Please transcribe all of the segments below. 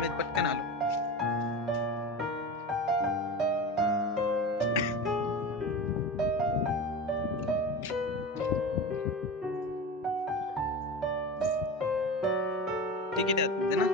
मी पटकन आलो. तिकीट आहे ना.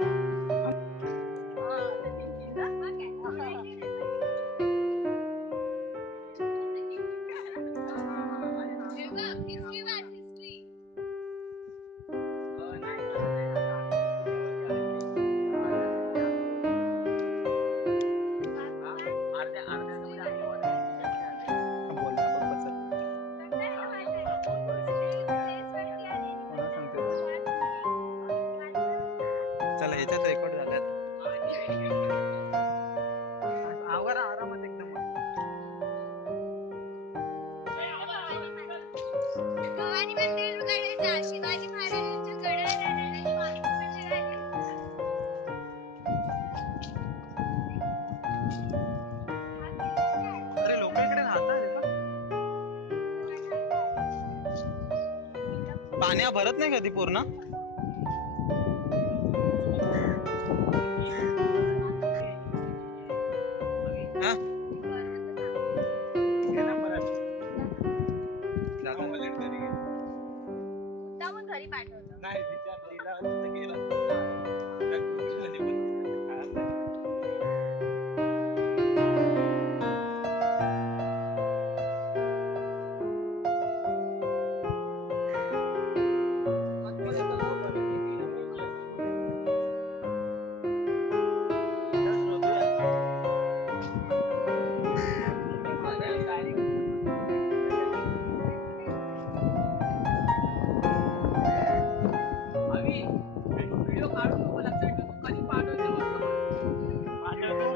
चला याच्यात रेकॉर्ड झाल्यात. आवारा आरामात एकदम. भवानी मंदिरकडे जा, शिवाजी महाराजांच्या गडावर आणि स्वामी मंदिरात. अरे लोक इकडे राहतात. पाण्या भरत नाही कधी पूर्ण. घरी पाठवलं नाही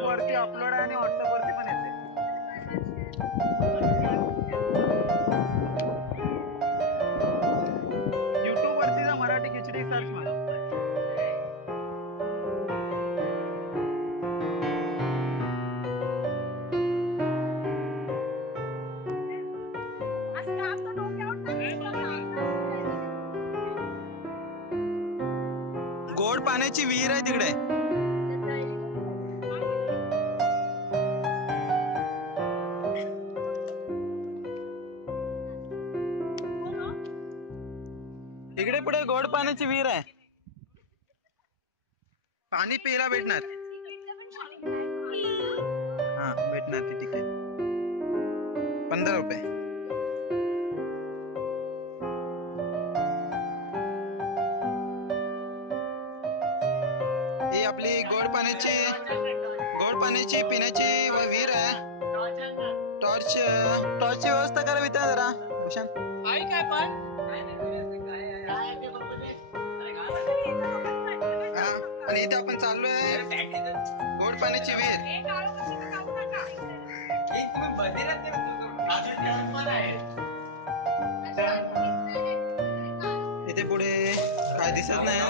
वरती अपलोड आहे आणि व्हॉट्सअप वरती पण येते. युट्यूब वरती जा, मराठी खिचडी सर्च मारा. गोड पाण्याची विहीर आहे तिकडे. इकडे पुढे गोड पाण्याची विहीर आहे. पाणी प्यायला भेटणार. हा भेटणार ती तिकीट 15 रुपये. ही आपली गोड पाण्याची पिण्याची विहीर आहे. टॉर्चची व्यवस्था करा इथे जरा भूषण. आणि इथे आपण चाललोय गोड पाण्याची विहीर. इथे पुढे काय दिसत नाही.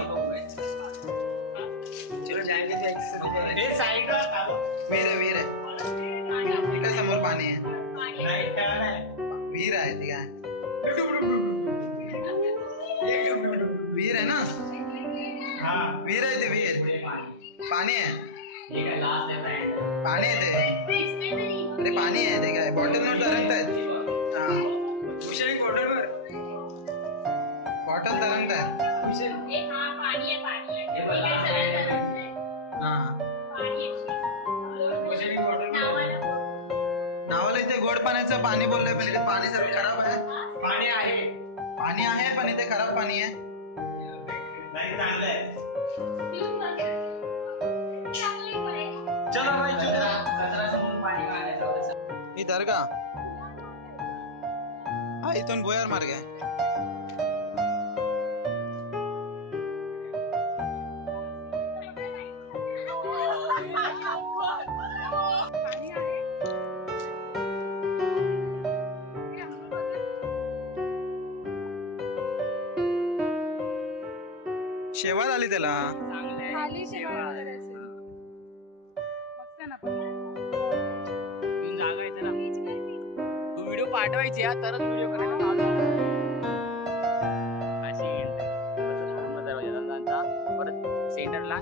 विहीर आहे इकडे समोर पाणी आहे. विहीर आहे ती काय विहीर आहे ना. विहीर आहे ते विहीर. पाणी आहे. पाणी आहे ते. अरे पाणी आहे ते काय बॉटल नोट तरंगत आहेत. बॉटल तरंगत आहेत. नावाला इथे गोड पाण्याचं पाणी बोललंय पण इथे पाणी सर्व खराब आहे. पाणी आहे पण इथे खराब पाणी आहे. ही दर्गा हा इथून भुयार मार्ग आहे. शेवा झाली त्याला. व्हिडिओ पाठवायचे तरच व्हिडिओ करायचा. अशी परत सेंटरला